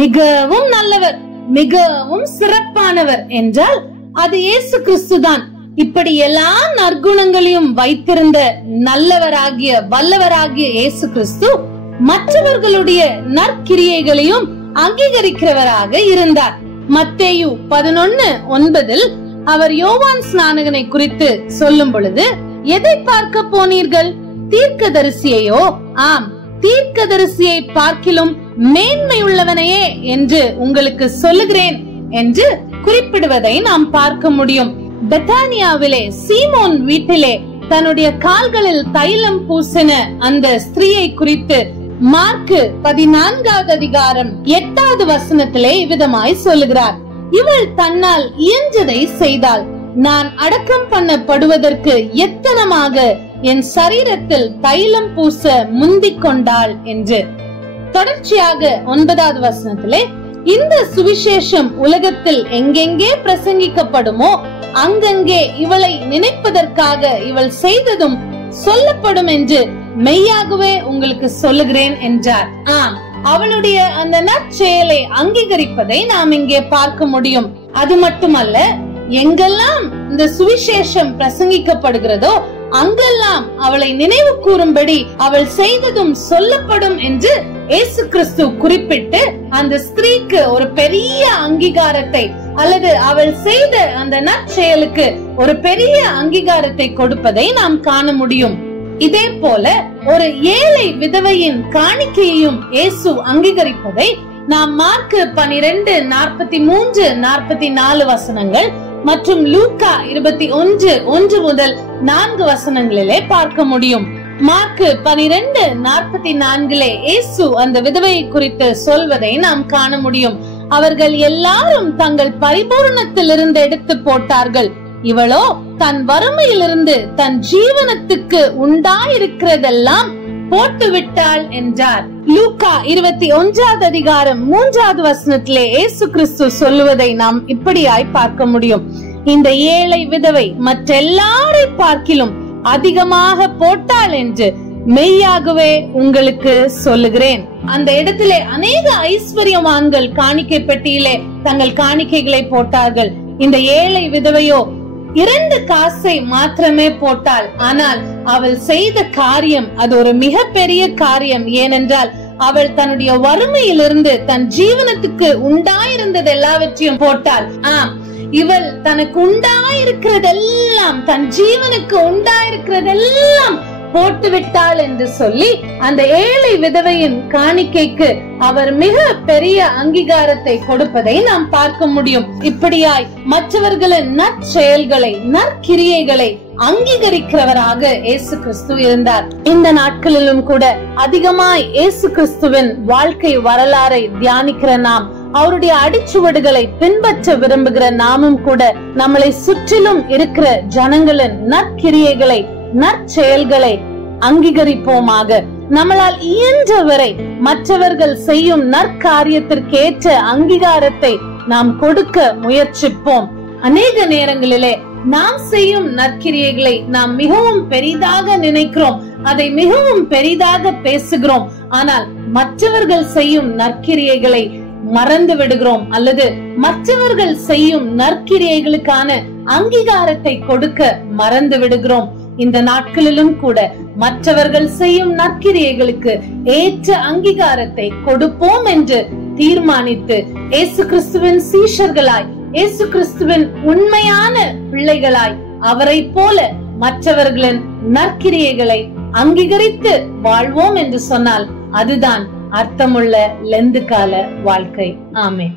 மிகவும் நல்லவர், மிகவும் சிறப்பானவர் என்றால் அது இயேசு கிறிஸ்துதான். இப்படி எல்லா நற்குணங்களையும் வைத்திருந்த நல்லவராகிய வல்லவராகிய இயேசு கிறிஸ்து மற்றவர்களுடைய நற்கிரியைகளையும் அங்கீகரிக்கிறவராக இருந்தார். மத்தேயு 11:9 அவர் யோவான் ஸ்நானகனை குறித்து சொல்லும் பொழுது, எதை பார்க்க போனீர்கள்? தீர்க்கதரிசியையோ? ஆம், தீர்க்கதரிசியை பார்க்கிலும் மேன்மை உள்ளவனையே என்று உங்களுக்கு சொல்லுகிறேன் என்று குறிப்பிடுவதை நாம் பார்க்க முடியும். பெத்தானியாவிலே சீமோன் வீட்டிலே தன்னுடைய கால்களில் தைலம் பூசின அந்த ஸ்திரீயை குறித்து மார்க்கு 14:8 இவ்விதமாய் சொல்லுகிறார். இவள் தன்னால் இயன்றதை செய்தாள். நான் அடக்கம் பண்ணப்படுவதற்கு எத்தனமாக என் சரீரத்தில் தைலம் பூச முந்திக் கொண்டாள் என்று. தொடர்ச்சியாக 9 இந்த சுவிசேஷம் உலகத்தில் எங்கெங்கே பிரசங்கிக்கப்படுமோ அங்கங்கே இவளை நினைப்பதற்காக இவள் செய்ததும் சொல்லப்படும் என்று மெய்யாகவே உங்களுக்கு சொல்லுகிறேன் என்றார். ஆம், அவளுடைய அந்த நற்செயலை அங்கீகரிப்பதை நாம் இங்கே பார்க்க முடியும். அது மட்டுமல்ல, எங்கெல்லாம் இந்த சுவிசேஷம் பிரசங்கிக்கப்படுகிறதோ அங்கெல்லாம் அவளை நினைவு கூறும்படி அவள் செய்ததும் சொல்லப்படும் என்று இயேசு கிறிஸ்து குறிப்பிட்டு அந்த ஸ்திரீக்கு ஒரு பெரிய அங்கீகாரத்தை அல்லது அவள் செய்த அந்த நற்செயலுக்கு ஒரு பெரிய அங்கீகாரத்தை கொடுப்பதை நாம் காண முடியும். இதே போல ஒரு ஏழை விதவையின் காணிக்கையையும் இயேசு அங்கீகரிப்பதை நாம் மார்க்கு 12:43-44 மற்றும் லூக்கா 21:1-4 பார்க்க முடியும். மார்க்கு 12:44 இயேசு அந்த விதவையை குறித்து சொல்வதை நாம் காண முடியும். அவர்கள் எல்லாரும் தங்கள் பரிபூரணத்திலிருந்து எடுத்து போட்டார்கள், இவளோ தன் வறுமையிலிருந்து தன் ஜீவனத்துக்கு உண்டாயிருக்கிறதெல்லாம் போட்டு விட்டாள் என்றார். லூக்கா 21:3 இயேசு கிறிஸ்து சொல்லுவதை நாம் இப்படியாய் பார்க்க முடியும். இந்த ஏழை விதவை மற்றெல்லாரை பார்க்கிலும் அதிகமாக போட்டாள் என்று மெய்யாகவே உங்களுக்கு சொல்லுகிறேன். அந்த இடத்திலே அநேக ஐஸ்வர்யவான்கள் காணிக்கை பெட்டியிலே தங்கள் காணிக்கைகளை போட்டார்கள். இந்த ஏழை விதவையோ 2 காசை மாத்திரமே போட்டாள். ஆனால் அவள் செய்த காரியம் அது ஒரு மிகப்பெரிய காரியம். ஏனென்றால் அவள் தன்னுடைய வறுமையிலிருந்து தன் ஜீவனத்துக்கு உண்டாயிருந்தது எல்லாவற்றையும் போட்டாள். ஆம், இவள் தனக்கு உண்டாயிருக்கிறதெல்லாம், தன் ஜீவனுக்கு உண்டாயிருக்கிறதெல்லாம் போட்டு விட்டாள் என்று சொல்லி அந்த ஏழை விதவையின் காணிக்கைக்கு அவர் மிக பெரிய அங்கீகாரத்தை கொடுப்பதை நாம் பார்க்க முடியும். இப்படியாய் மற்றவர்களின் நற்செயல்களை, நற்கிரியைகளை அங்கீகரிக்கிறவராக இயேசு கிறிஸ்து இருந்தார். இந்த நாட்களிலும் கூட அதிகமாய் இயேசு கிறிஸ்துவின் வாழ்க்கை வரலாறை தியானிக்கிற நாம், அவருடைய அடிச்சுவடுகளை பின்பற்ற விரும்புகிற நாமும் கூட நம்மளை சுற்றிலும் இருக்கிற ஜனங்களின் நற்கிரியைகளை, நற்செயல்களை அங்கீகரிப்போமாக. நம்மளால் இயன்றவரை மற்றவர்கள் செய்யும் நற்காரியத்திற்கேற்ற அங்கீகாரத்தை நாம் கொடுக்க முயற்சிப்போம். அநேக நேரங்களிலே நாம் செய்யும் நற்கிரியைகளை நாம் மிகவும் பெரிதாக நினைக்கிறோம், அதை மிகவும் பெரிதாக பேசுகிறோம். ஆனால் மற்றவர்கள் செய்யும் நற்கிரியைகளை மறந்து விடுகிறோம், அல்லது மற்றவர்கள் செய்யும் நற்கிரியைகளுக்கான அங்கீகாரத்தை கொடுக்க மறந்து விடுகிறோம். இந்த நாட்களிலும் கூட மற்றவர்கள் செய்யும் நற்கிரியைகளுக்கு ஏற்ற அங்கீகாரத்தை கொடுப்போம் என்று தீர்மானித்து இயேசு கிறிஸ்துவின் சீஷர்களாய், இயேசு கிறிஸ்துவின் உண்மையான பிள்ளைகளாய் அவரை போல மற்றவர்களின் நற்கிரியைகளை அங்கீகரித்து வாழ்வோம் என்று சொன்னால் அதுதான் அர்த்தமுள்ள லெந்து கால வாழ்க்கை. ஆமென்.